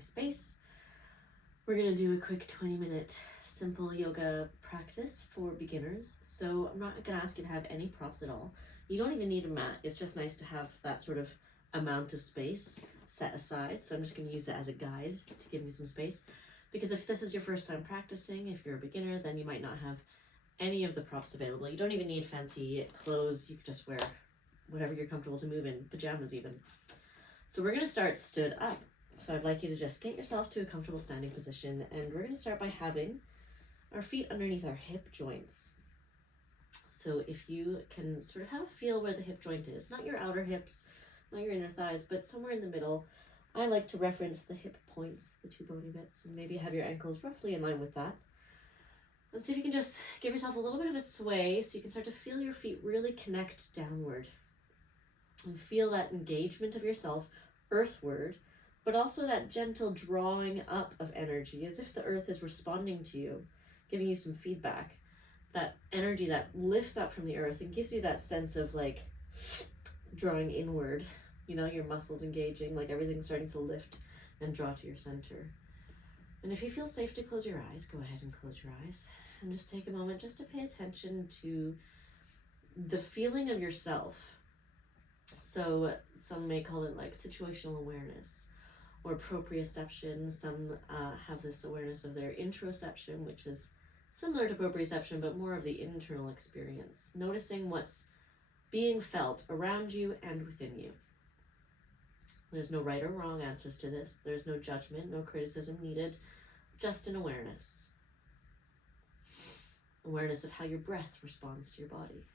space. We're gonna do a quick 20-minute simple yoga practice for beginners. So I'm not gonna ask you to have any props at all. You don't even need a mat. It's just nice to have that sort of amount of space set aside. So I'm just gonna use it as a guide to give me some space. Because if this is your first time practicing, if you're a beginner, then you might not have any of the props available. You don't even need fancy clothes. You could just wear whatever you're comfortable to move in, pajamas even. So we're gonna start stood up. So I'd like you to just get yourself to a comfortable standing position, and we're gonna start by having our feet underneath our hip joints. So if you can sort of have a feel where the hip joint is, not your outer hips, not your inner thighs, but somewhere in the middle. I like to reference the hip points, the two bony bits, and maybe have your ankles roughly in line with that. And see if you can just give yourself a little bit of a sway so you can start to feel your feet really connect downward. And feel that engagement of yourself earthward, but also that gentle drawing up of energy as if the earth is responding to you, giving you some feedback. That energy that lifts up from the earth and gives you that sense of like drawing inward, you know, your muscles engaging, like everything's starting to lift and draw to your center. And if you feel safe to close your eyes, go ahead and close your eyes and just take a moment just to pay attention to the feeling of yourself. So some may call it like situational awareness or proprioception. Some have this awareness of their interoception, which is similar to proprioception, but more of the internal experience. Noticing what's being felt around you and within you. There's no right or wrong answers to this. There's no judgment, no criticism needed, just an awareness. Awareness of how your breath responds to your body.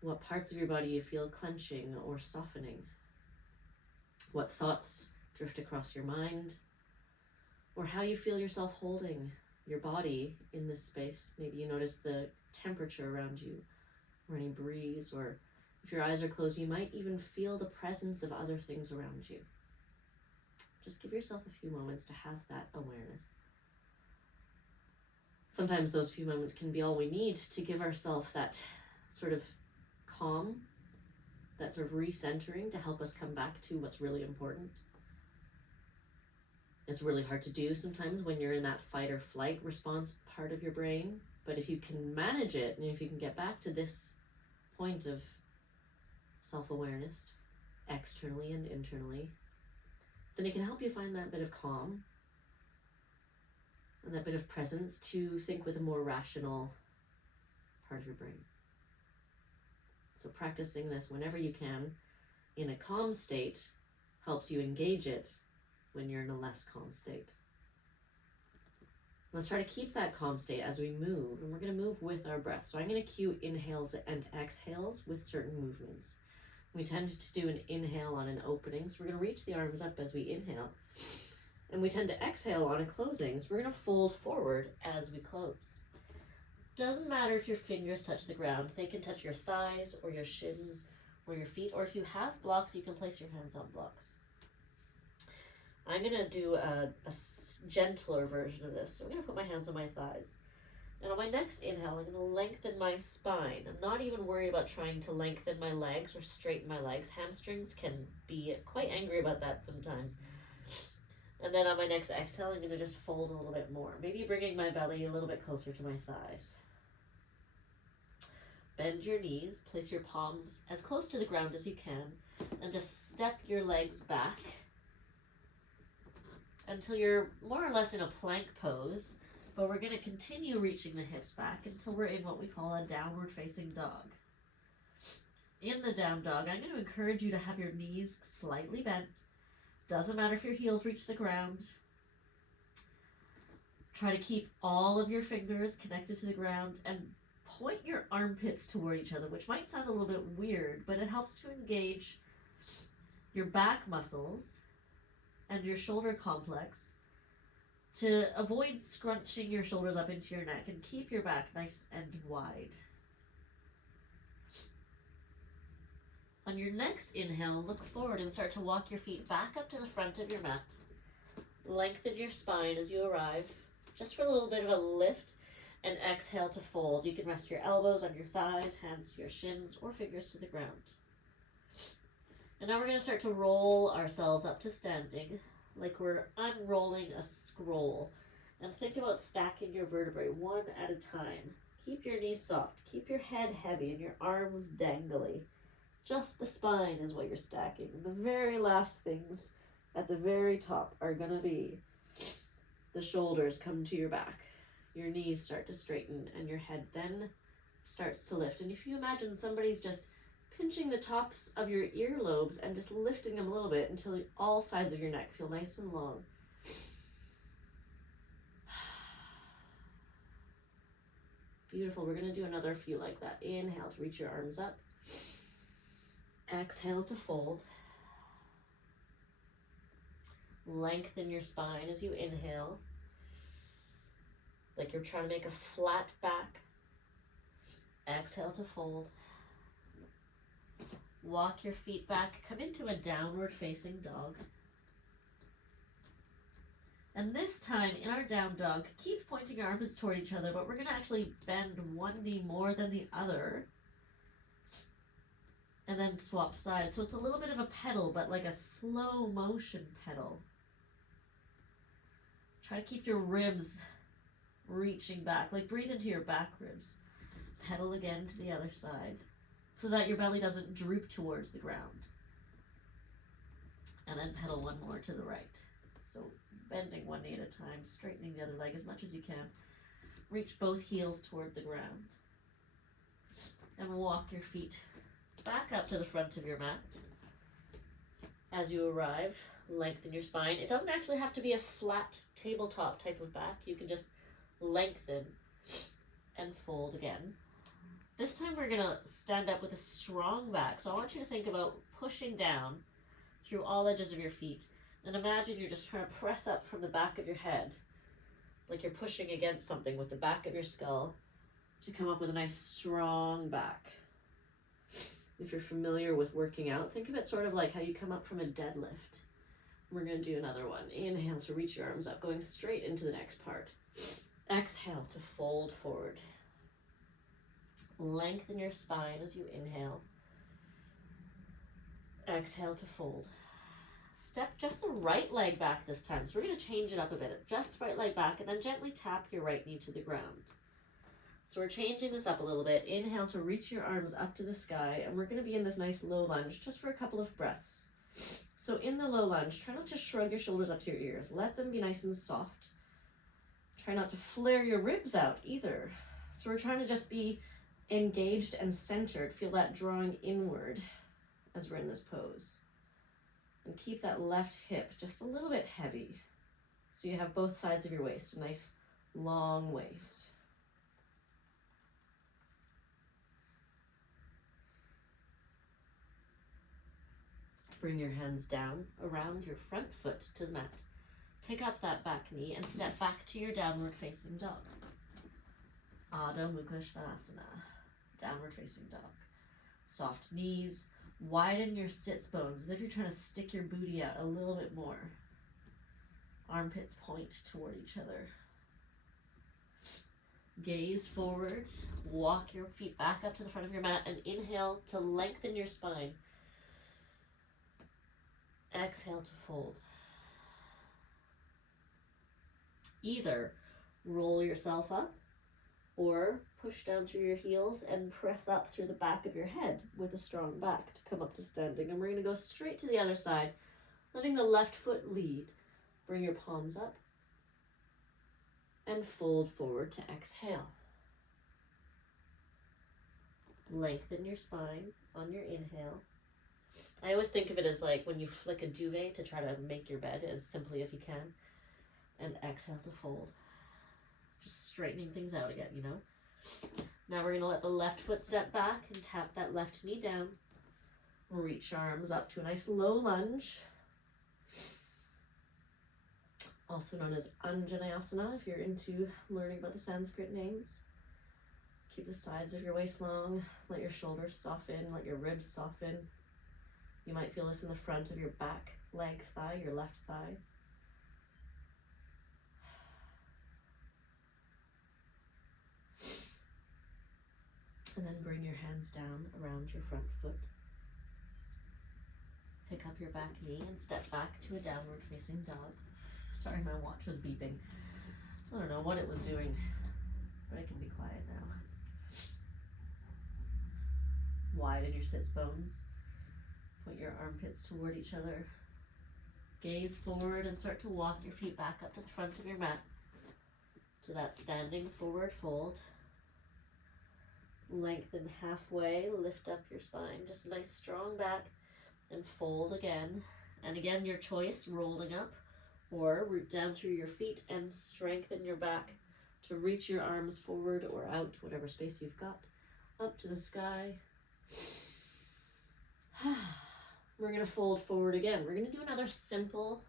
What parts of your body you feel clenching or softening. What thoughts drift across your mind. Or how you feel yourself holding your body in this space. Maybe you notice the temperature around you, or any breeze, or if your eyes are closed, you might even feel the presence of other things around you. Just give yourself a few moments to have that awareness. Sometimes those few moments can be all we need to give ourselves that sort of calm, that sort of recentering to help us come back to what's really important. It's really hard to do sometimes when you're in that fight or flight response part of your brain, but if you can manage it and if you can get back to this point of self-awareness, externally and internally, then it can help you find that bit of calm and that bit of presence to think with a more rational part of your brain. So practicing this whenever you can in a calm state helps you engage it when you're in a less calm state. Let's try to keep that calm state as we move, and we're going to move with our breath. So I'm going to cue inhales and exhales with certain movements. We tend to do an inhale on an opening, so we're going to reach the arms up as we inhale. And we tend to exhale on a closing, so we're going to fold forward as we close. Doesn't matter if your fingers touch the ground. They can touch your thighs or your shins or your feet, or if you have blocks, you can place your hands on blocks. I'm going to do a gentler version of this. So I'm going to put my hands on my thighs. And on my next inhale, I'm going to lengthen my spine. I'm not even worried about trying to lengthen my legs or straighten my legs. Hamstrings can be quite angry about that sometimes. And then on my next exhale, I'm going to just fold a little bit more. Maybe bringing my belly a little bit closer to my thighs. Bend your knees. Place your palms as close to the ground as you can. And just step your legs back until you're more or less in a plank pose, but we're going to continue reaching the hips back until we're in what we call a downward facing dog. In the down dog, I'm going to encourage you to have your knees slightly bent. Doesn't matter if your heels reach the ground. Try to keep all of your fingers connected to the ground and point your armpits toward each other, which might sound a little bit weird, but it helps to engage your back muscles and your shoulder complex to avoid scrunching your shoulders up into your neck and keep your back nice and wide. On your next inhale, look forward and start to walk your feet back up to the front of your mat. Lengthen your spine as you arrive, just for a little bit of a lift, and exhale to fold. You can rest your elbows on your thighs, hands to your shins, or fingers to the ground. And now we're going to start to roll ourselves up to standing. like we're unrolling a scroll. And think about stacking your vertebrae one at a time. Keep your knees soft, keep your head heavy, and your arms dangly. Just the spine is what you're stacking. And the very last things at the very top are gonna be the shoulders come to your back. Your knees start to straighten, and your head then starts to lift. And if you imagine somebody's just pinching the tops of your earlobes and just lifting them a little bit until all sides of your neck feel nice and long. Beautiful. We're going to do another few like that. Inhale to reach your arms up. Exhale to fold. Lengthen your spine as you inhale, like you're trying to make a flat back. Exhale to fold. Walk your feet back. Come into a downward facing dog. And this time in our down dog, keep pointing your arms toward each other, but we're going to actually bend one knee more than the other. And then swap sides. So it's a little bit of a pedal, but like a slow motion pedal. Try to keep your ribs reaching back. Like breathe into your back ribs. Pedal again to the other side, so that your belly doesn't droop towards the ground. And then pedal one more to the right. So bending one knee at a time, straightening the other leg as much as you can. Reach both heels toward the ground. And walk your feet back up to the front of your mat. As you arrive, lengthen your spine. It doesn't actually have to be a flat tabletop type of back. You can just lengthen and fold again. This time we're going to stand up with a strong back. So I want you to think about pushing down through all edges of your feet. And imagine you're just trying to press up from the back of your head, like you're pushing against something with the back of your skull to come up with a nice strong back. If you're familiar with working out, think of it sort of like how you come up from a deadlift. We're going to do another one. Inhale to reach your arms up, going straight into the next part. Exhale to fold forward. Lengthen your spine as you inhale. Exhale to fold. Step just the right leg back this time. So we're going to change it up a bit. Just right leg back, and then gently tap your right knee to the ground. So we're changing this up a little bit. Inhale to reach your arms up to the sky, and we're going to be in this nice low lunge just for a couple of breaths. So in the low lunge, try not to shrug your shoulders up to your ears. Let them be nice and soft. Try not to flare your ribs out either. So we're trying to just be engaged and centered. Feel that drawing inward as we're in this pose. And keep that left hip just a little bit heavy. So you have both sides of your waist, a nice long waist. Bring your hands down around your front foot to the mat. Pick up that back knee and step back to your downward facing dog. Adho Mukha Svanasana, downward facing dog. Soft knees, widen your sits bones as if you're trying to stick your booty out a little bit more. Armpits point toward each other. Gaze forward, walk your feet back up to the front of your mat and inhale to lengthen your spine. Exhale to fold. Either roll yourself up or push down through your heels and press up through the back of your head with a strong back to come up to standing. And we're going to go straight to the other side, letting the left foot lead. Bring your palms up and fold forward to exhale. Lengthen your spine on your inhale. I always think of it as like when you flick a duvet to try to make your bed as simply as you can. And exhale to fold. Just straightening things out again, you know. Now we're going to let the left foot step back and tap that left knee down. Reach arms up to a nice low lunge. Also known as Anjaneyasana if you're into learning about the Sanskrit names. Keep the sides of your waist long. Let your shoulders soften. Let your ribs soften. You might feel this in the front of your back leg thigh, your left thigh. And then bring your hands down around your front foot. pick up your back knee and step back to a downward facing dog. Sorry, my watch was beeping. I don't know what it was doing, but it can be quiet now. Widen your sits bones. Point your armpits toward each other. Gaze forward and start to walk your feet back up to the front of your mat to that standing forward fold. Lengthen halfway, lift up your spine, just a nice strong back, and fold again. And again, your choice, rolling up or root down through your feet and strengthen your back to reach your arms forward or out, whatever space you've got, up to the sky. We're going to fold forward again. We're going to do another simple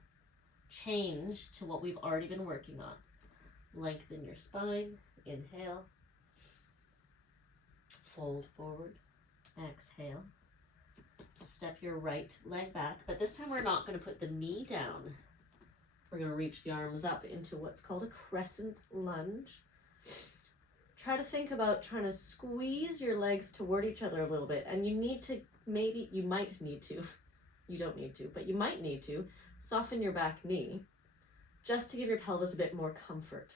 change to what we've already been working on. Lengthen your spine, inhale, fold forward, exhale. Step your right leg back, but this time we're not going to put the knee down. We're going to reach the arms up into what's called a crescent lunge. Try to think about trying to squeeze your legs toward each other a little bit, and you need to, you might need to, you don't need to, but you might need to soften your back knee just to give your pelvis a bit more comfort.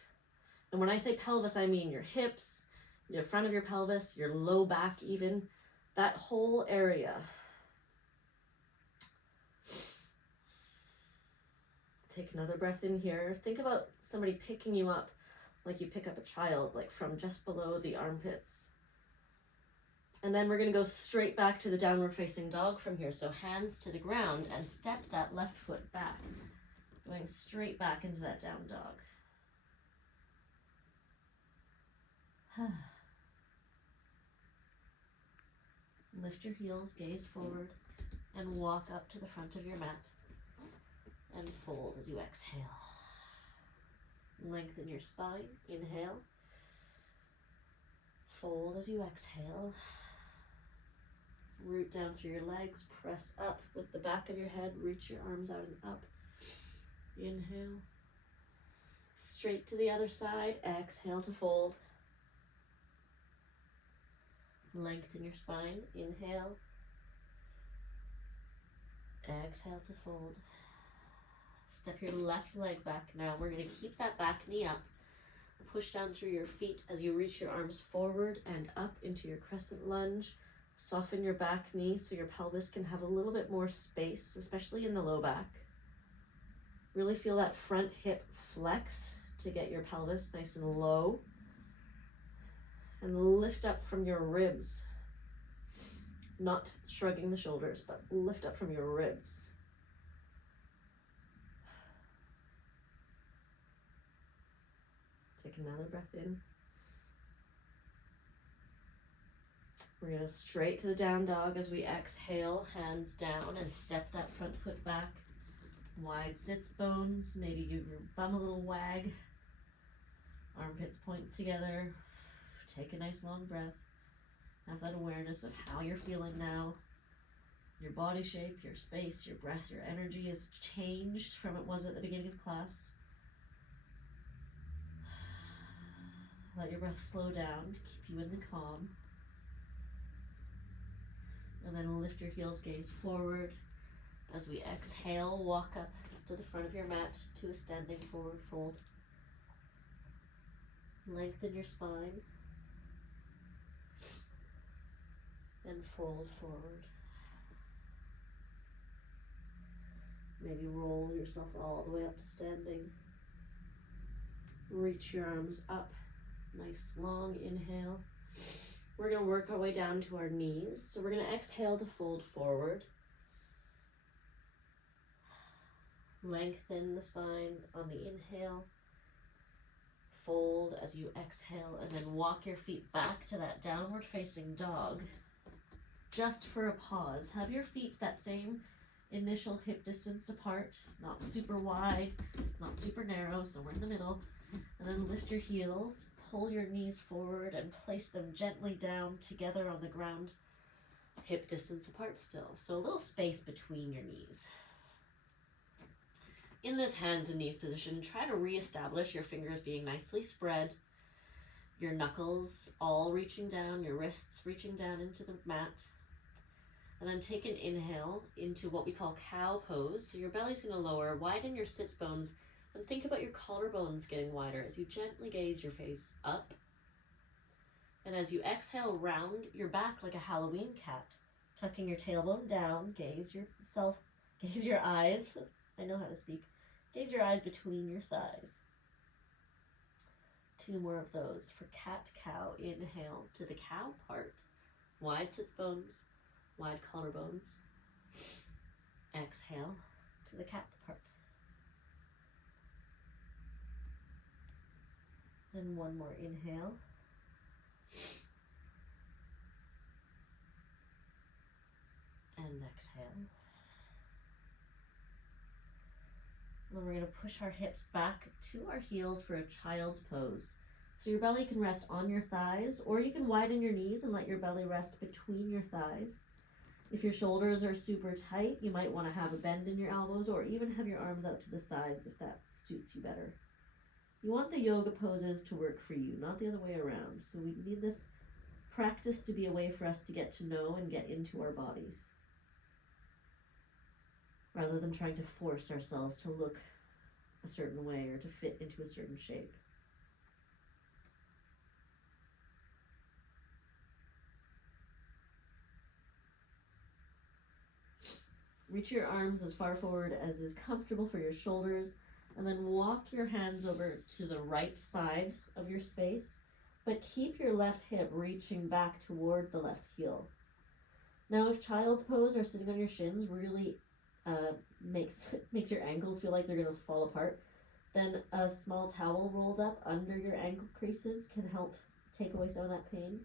And when I say pelvis, I mean your hips, the front of your pelvis, your low back even, that whole area. Take another breath in here. Think about somebody picking you up like you pick up a child, like from just below the armpits. And then we're going to go straight back to the downward facing dog from here. So hands to the ground and step that left foot back, going straight back into that down dog. Lift your heels, gaze forward, and walk up to the front of your mat. And fold as you exhale. Lengthen your spine, inhale. Fold as you exhale. Root down through your legs, press up with the back of your head, reach your arms out and up. Inhale. Straight to the other side, exhale to fold. Lengthen your spine, inhale. Exhale to fold. Step your left leg back now. We're going to keep that back knee up. Push down through your feet as you reach your arms forward and up into your crescent lunge. Soften your back knee so your pelvis can have a little bit more space, especially in the low back. Really feel that front hip flex to get your pelvis nice and low. And lift up from your ribs. Not shrugging the shoulders, but lift up from your ribs. Take another breath in. We're going to straight to the down dog as we exhale, hands down, and step that front foot back. Wide sits bones, maybe give your bum a little wag. Armpits point together. Take a nice long breath. Have that awareness of how you're feeling now. Your body shape, your space, your breath, your energy has changed from it was at the beginning of class. Let your breath slow down to keep you in the calm. And then lift your heels, gaze forward. As we exhale, walk up to the front of your mat to a standing forward fold. Lengthen your spine. And fold forward. Maybe roll yourself all the way up to standing. Reach your arms up. Nice long inhale. We're going to work our way down to our knees. So we're going to exhale to fold forward. Lengthen the spine on the inhale. Fold as you exhale, and then walk your feet back to that downward facing dog. Just for a pause. Have your feet that same initial hip distance apart, not super wide, not super narrow, somewhere in the middle. And then lift your heels, pull your knees forward, and place them gently down together on the ground, hip distance apart still. So a little space between your knees. In this hands and knees position, try to reestablish your fingers being nicely spread, your knuckles all reaching down, your wrists reaching down into the mat. And then take an inhale into what we call cow pose. So your belly's going to lower, widen your sits bones, and think about your collarbones getting wider as you gently gaze your face up. And as you exhale, round your back like a Halloween cat, tucking your tailbone down, gaze your eyes, I know how to speak, gaze your eyes between your thighs. 2 more of those for cat-cow. Inhale to the cow part, wide sits bones, wide collarbones. Exhale to the cat part. And 1 more inhale. And exhale. And then we're going to push our hips back to our heels for a child's pose. So your belly can rest on your thighs, or you can widen your knees and let your belly rest between your thighs. If your shoulders are super tight, you might want to have a bend in your elbows, or even have your arms out to the sides if that suits you better. You want the yoga poses to work for you, not the other way around. So we need this practice to be a way for us to get to know and get into our bodies, rather than trying to force ourselves to look a certain way or to fit into a certain shape. Reach your arms as far forward as is comfortable for your shoulders, and then walk your hands over to the right side of your space, but keep your left hip reaching back toward the left heel. Now, if child's pose or sitting on your shins really makes your ankles feel like they're going to fall apart, then a small towel rolled up under your ankle creases can help take away some of that pain.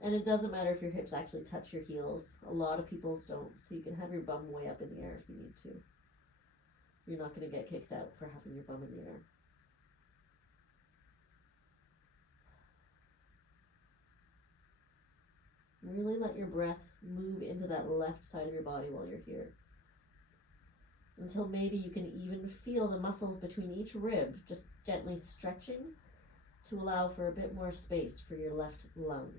And it doesn't matter if your hips actually touch your heels. A lot of people's don't, so you can have your bum way up in the air if you need to. You're not going to get kicked out for having your bum in the air. Really let your breath move into that left side of your body while you're here, until maybe you can even feel the muscles between each rib just gently stretching to allow for a bit more space for your left lung.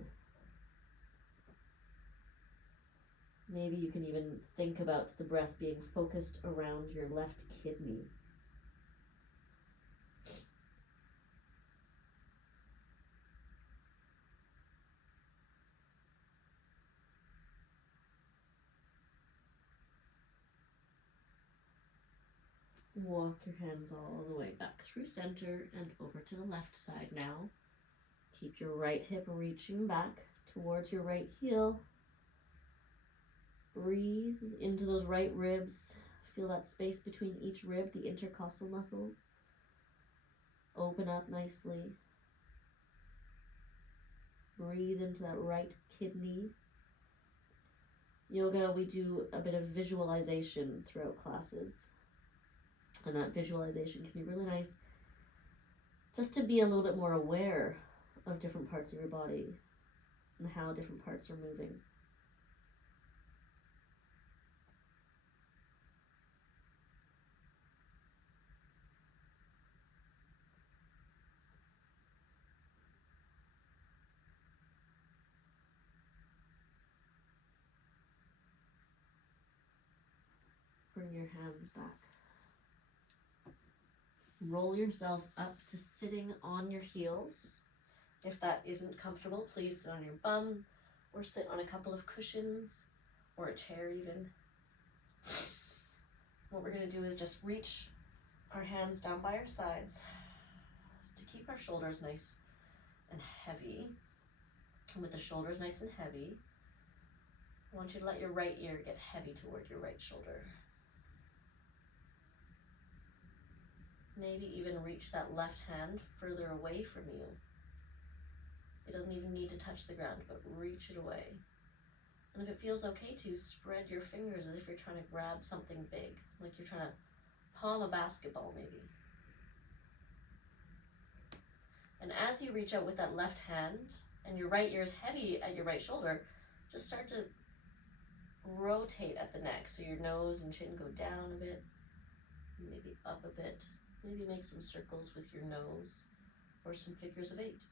Maybe you can even think about the breath being focused around your left kidney. Walk your hands all the way back through center and over to the left side now. Keep your right hip reaching back towards your right heel. Breathe into those right ribs. Feel that space between each rib, the intercostal muscles. Open up nicely. Breathe into that right kidney. Yoga, we do a bit of visualization throughout classes. And that visualization can be really nice just to be a little bit more aware of different parts of your body and how different parts are moving. Bring your hands back. Roll yourself up to sitting on your heels. If that isn't comfortable, please sit on your bum or sit on a couple of cushions or a chair even. What we're going to do is just reach our hands down by our sides to keep our shoulders nice and heavy. And with the shoulders nice and heavy, I want you to let your right ear get heavy toward your right shoulder. Maybe even reach that left hand further away from you. It doesn't even need to touch the ground, but reach it away. And if it feels okay to, spread your fingers as if you're trying to grab something big, like you're trying to palm a basketball maybe. And as you reach out with that left hand, and your right ear is heavy at your right shoulder, just start to rotate at the neck. So your nose and chin go down a bit, maybe up a bit. Maybe make some circles with your nose or some figures of 8.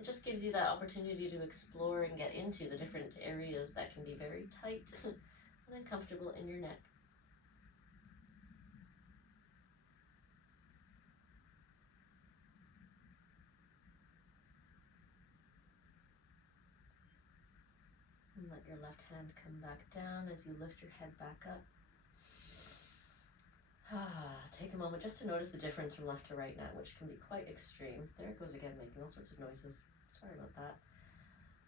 It just gives you that opportunity to explore and get into the different areas that can be very tight and uncomfortable in your neck. And let your left hand come back down as you lift your head back up. Take a moment just to notice the difference from left to right now, which can be quite extreme. There it goes again, making all sorts of noises. Sorry about that.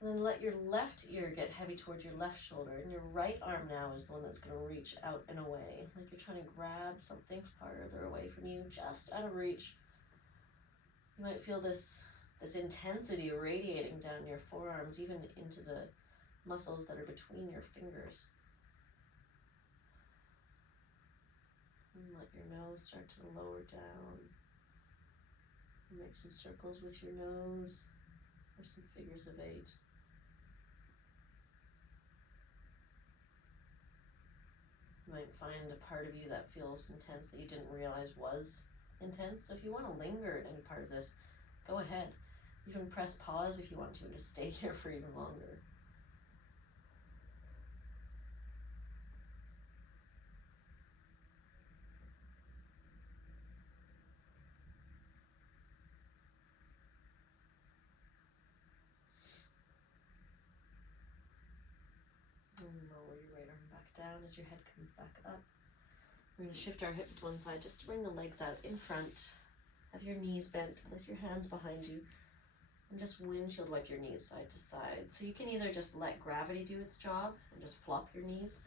And then let your left ear get heavy towards your left shoulder, and your right arm now is the one that's going to reach out and away, like you're trying to grab something farther away from you, just out of reach. You might feel this intensity radiating down your forearms, even into the muscles that are between your fingers. And let your nose start to lower down. Make some circles with your nose, or some figures of 8. You might find a part of you that feels intense that you didn't realize was intense. So if you want to linger at any part of this, go ahead. Even press pause if you want to, and just stay here for even longer. And lower your right arm back down as your head comes back up. We're going to shift our hips to one side just to bring the legs out in front. Have your knees bent, place your hands behind you, and just windshield wipe your knees side to side. So you can either just let gravity do its job and just flop your knees,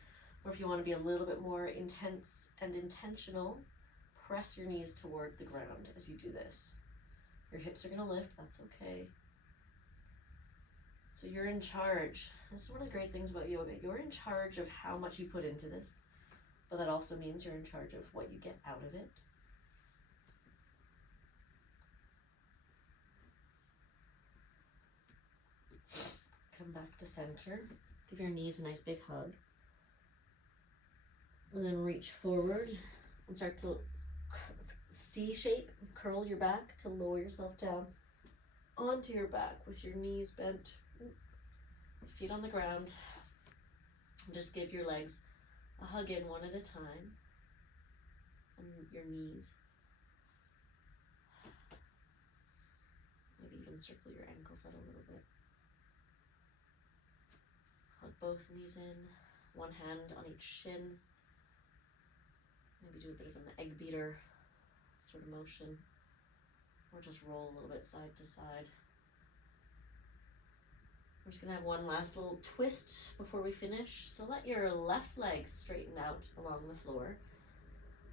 or if you want to be a little bit more intense and intentional, press your knees toward the ground as you do this. Your hips are going to lift, that's okay. So you're in charge. This is one of the great things about yoga. You're in charge of how much you put into this, but that also means you're in charge of what you get out of it. Come back to center. Give your knees a nice big hug. And then reach forward and start to C shape, curl your back to lower yourself down onto your back with your knees bent, feet on the ground. And just give your legs a hug in one at a time, and your knees. Maybe even circle your ankles out a little bit. Hug both knees in, one hand on each shin. Maybe do a bit of an egg beater sort of motion, or just roll a little bit side to side. We're just gonna have one last little twist before we finish. So let your left leg straighten out along the floor,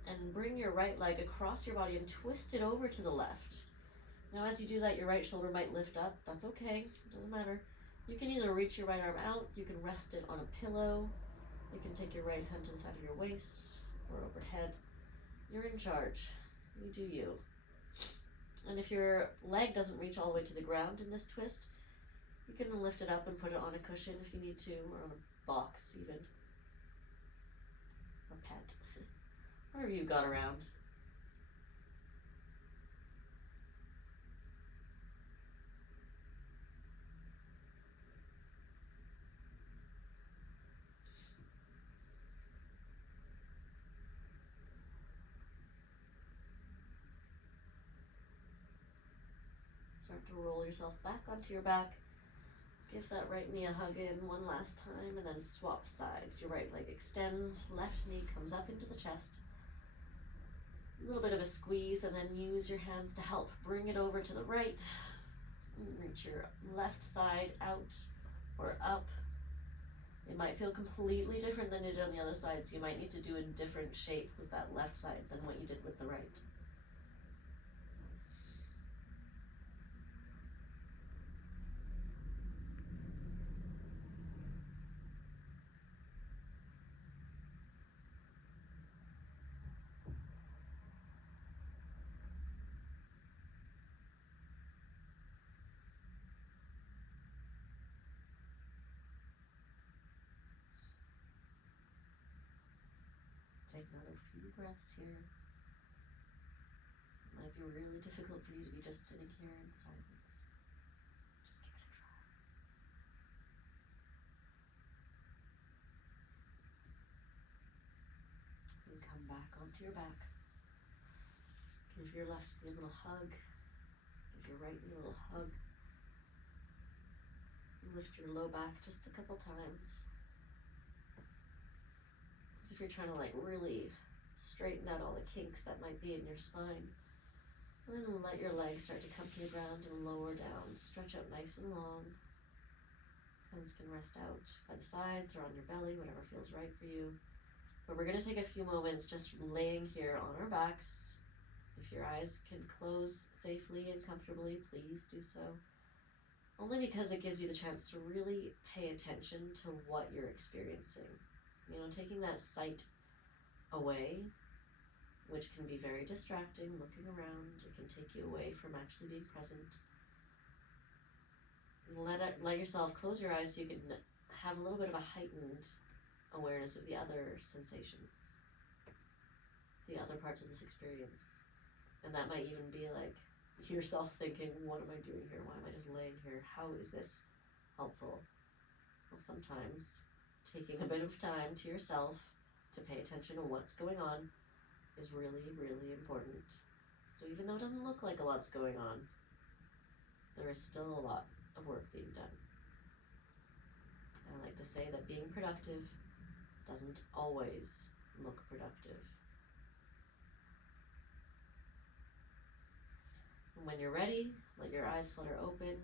and bring your right leg across your body and twist it over to the left. Now as you do that, your right shoulder might lift up. That's okay, it doesn't matter. You can either reach your right arm out, you can rest it on a pillow, you can take your right hand to the side of your waist or overhead. You're in charge, you do you. And if your leg doesn't reach all the way to the ground in this twist, you can lift it up and put it on a cushion if you need to, or on a box even. A pet. Whatever you've got around. Start to roll yourself back onto your back. Give that right knee a hug in one last time, and then swap sides. Your right leg extends, left knee comes up into the chest. A little bit of a squeeze, and then use your hands to help bring it over to the right. Reach your left side out or up. It might feel completely different than it did on the other side, so you might need to do a different shape with that left side than what you did with the right. Take another few breaths here. It might be really difficult for you to be just sitting here in silence. And come back onto your back. Give your left knee a little hug. Give your right knee a little hug. Lift your low back just a couple times. As if you're trying to like really straighten out all the kinks that might be in your spine. And then let your legs start to come to the ground and lower down. Stretch out nice and long. Hands can rest out by the sides or on your belly, whatever feels right for you. But we're going to take a few moments just laying here on our backs. If your eyes can close safely and comfortably, please do so. Only because it gives you the chance to really pay attention to what you're experiencing. You know, taking that sight away, which can be very distracting, looking around, it can take you away from actually being present. Let yourself close your eyes so you can have a little bit of a heightened awareness of the other sensations, the other parts of this experience. And that might even be like yourself thinking, what am I doing here? Why am I just laying here? How is this helpful? Well, sometimes taking a bit of time to yourself to pay attention to what's going on is really, really important. So even though it doesn't look like a lot's going on, there is still a lot of work being done. I like to say that being productive doesn't always look productive. And when you're ready, let your eyes flutter open.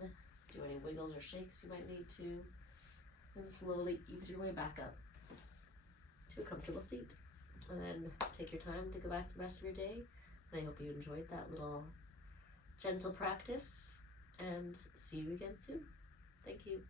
Do any wiggles or shakes you might need to. And slowly ease your way back up to a comfortable seat. And then take your time to go back to the rest of your day. And I hope you enjoyed that little gentle practice. And see you again soon. Thank you.